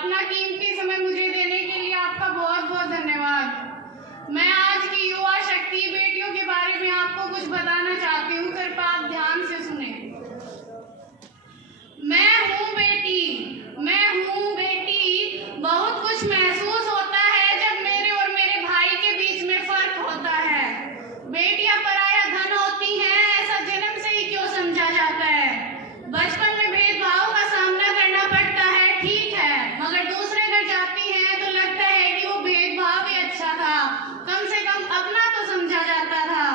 अपना कीमती समय मुझे देने के लिए आपका बहुत बहुत धन्यवाद। मैं आज की युवा शक्ति बेटियों के बारे में आपको कुछ बताना चाहती हूँ, कृपया आप ध्यान से सुने। मैं हूँ बेटी, बहुत कुछ महसूस होता है जब मेरे और मेरे भाई के बीच में फर्क होता है। बेटियां पराया धन होती हैं, ऐसा जन्म से ही क्यों समझा जाता है। बचपन में भेदभाव का सामना करना पड़ता है, ठीक है, मगर दूसरे घर जाती हैं तो लगता है कि वो भेदभाव ही अच्छा था, कम से कम अपना तो समझा जाता था।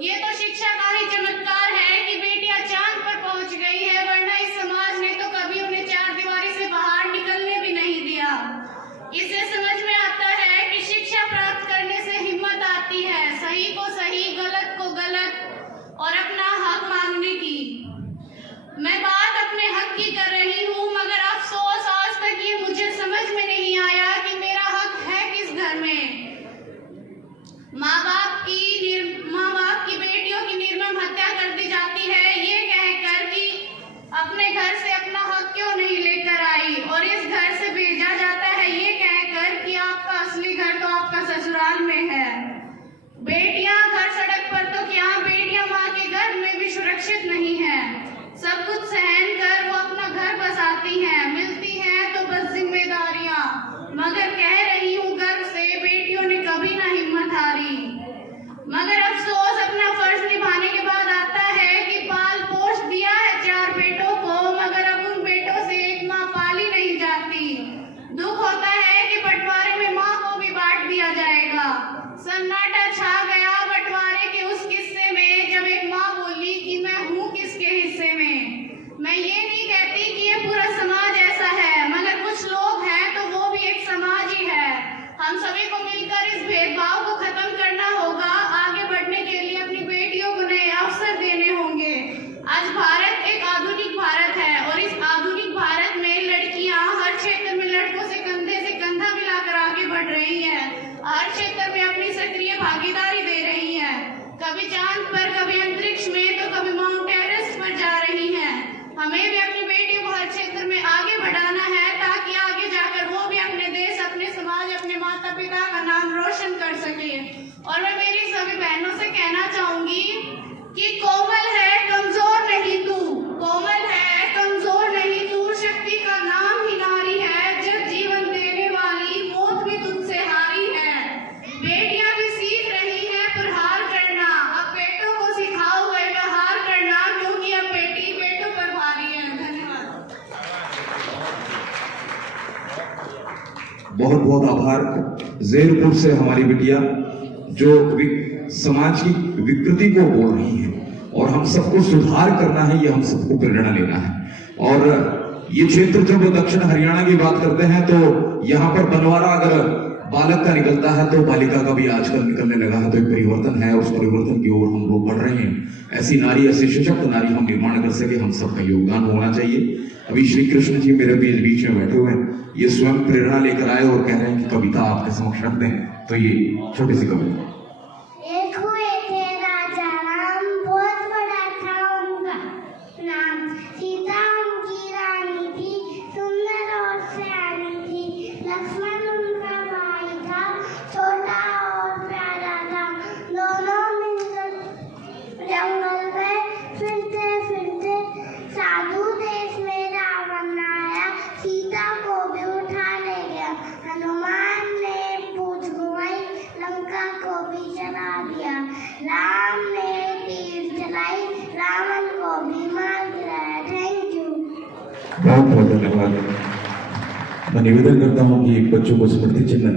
ये तो शिक्षा का ही चमत्कार है कि बेटियां चांद पर पहुंच गई है, वरना इस समाज ने तो कभी उन्हें चार दीवारी से बाहर निकलने भी नहीं दिया। इससे समझ में आता है कि शिक्षा प्राप्त करने से हिम्मत आती है, सही को सही, गलत को गलत और अपना हक मांगने की। मैं बात अपने हक की कर रही हूँ, मगर अफसोस आज तक ये मुझे समझ में नहीं आया कि मेरा हक है किस घर में। माँ बाप की बेटियों की निर्मम हत्या कर दी जाती है, ये कहकर कि अपने घर से अपना हक क्यों नहीं लेकर आई, और इस घर से भेजा जाता है ये कहकर कि आपका असली घर तो आपका ससुराल में है। बेटियां घर सड़क पर तो क्या, बेटियां माँ के घर में भी सुरक्षित नहीं है। सब कुछ सहन कर वो अपना घर बसाती हैं, मिलती हैं तो बस जिम्मेदारियां, मगर कह रही हूँ गर्व से बेटियों ने कभी ना हिम्मत हारी। मगर अफसोस अपना फर्ज निभाने के बाद आता है कि पाल पोष दिया है 4 बेटों को, मगर अब उन बेटों से एक माँ पाली नहीं जाती। दुख होता है कि बंटवारे में माँ को भी बांट दिया जाएगा। सन्नाटा छा गया बंटवारे के उस किस्से में जब एक माँ बोली कि मैं हूँ किसके हिस्से में। मैं ये नहीं कहती कि ये पूरा समाज ऐसा है, मगर कुछ लोग हैं तो वो भी एक समाज ही है। हम सभी को मिलकर इस भेदभाव को खत्म करना होगा। आगे बढ़ने के लिए अपनी बेटियों को नए अवसर देने होंगे। आज भारत एक आधुनिक भारत है और इस आधुनिक भारत में लड़कियां हर क्षेत्र में लड़कों से कंधे से कंधा मिलाकर आगे बढ़ रही हैं, हर क्षेत्र में अपनी सक्रिय भागीदारी दे रही हैं। कभी चांद पर, कभी अंतरिक्ष में, तो कभी माउंट एवरेस्ट पर जा रही हैं। हमें भी अपनी बेटियों को हर क्षेत्र में आगे बढ़ाना है ताकि आगे जाकर वो भी अपने देश, अपने समाज, अपने माता पिता का नाम रोशन कर सके। और मैं मेरी सभी बहनों से कहना चाहूंगी कि कोमल है कमजोर नहीं तू, कोमल है कमजोर नहीं तू, शक्ति का नाम ही नारी है, जब जीवन देने वाली मौत भी तुझसे हारी है। बेटियां भी सीख रही हैं प्रहार करना, अब बेटों को सिखाओ व्यवहार करना, क्योंकि अब बेटी बेटों पर भारी है। धन्यवाद। बहुत बहुत आभार। जैरपुर से हमारी बिटिया जो समाज की विकृति को बोल रही है और हम सबको सुधार करना है, ये हम सबको प्रेरणा लेना है। और ये क्षेत्र जब दक्षिण हरियाणा की बात करते हैं तो यहाँ पर बनवारा अगर बालक का निकलता है तो बालिका का भी आजकल निकलने लगा है, तो एक परिवर्तन है, उस परिवर्तन की ओर हम लोग बढ़ रहे हैं। ऐसी नारी, ऐसी सशक्त नारी हम निर्माण कर सके, हम सबका योगदान होना चाहिए। अभी श्री कृष्ण जी मेरे बीच में बैठे हुए हैं, ये स्वयं प्रेरणा लेकर आए और कह रहे हैं कि कविता आपके समक्ष रख दें, तो ये छोटी सी कविता। एक हुए थे राजा राम, बहुत बड़ा था उनका नाम, सीता उनकी रानी थी, सुंदर और सयानी थी, लक्ष्मण उनका भाई था, छोटा और प्यारा था। दोनों मिलकर जंगल में फिरते फिरते साधु देश में रावण आया, सीता को भी उठा ले गया। हनुमान ने पूछ घुमाई, लंका को भी जला दिया। राम ने तीर चलाई, रावण को भी मार गिराया। Thank you. बहुत बहुत धन्यवाद। मैं निवेदन करता हूँ कि बच्चों को स्मृति चिन्ह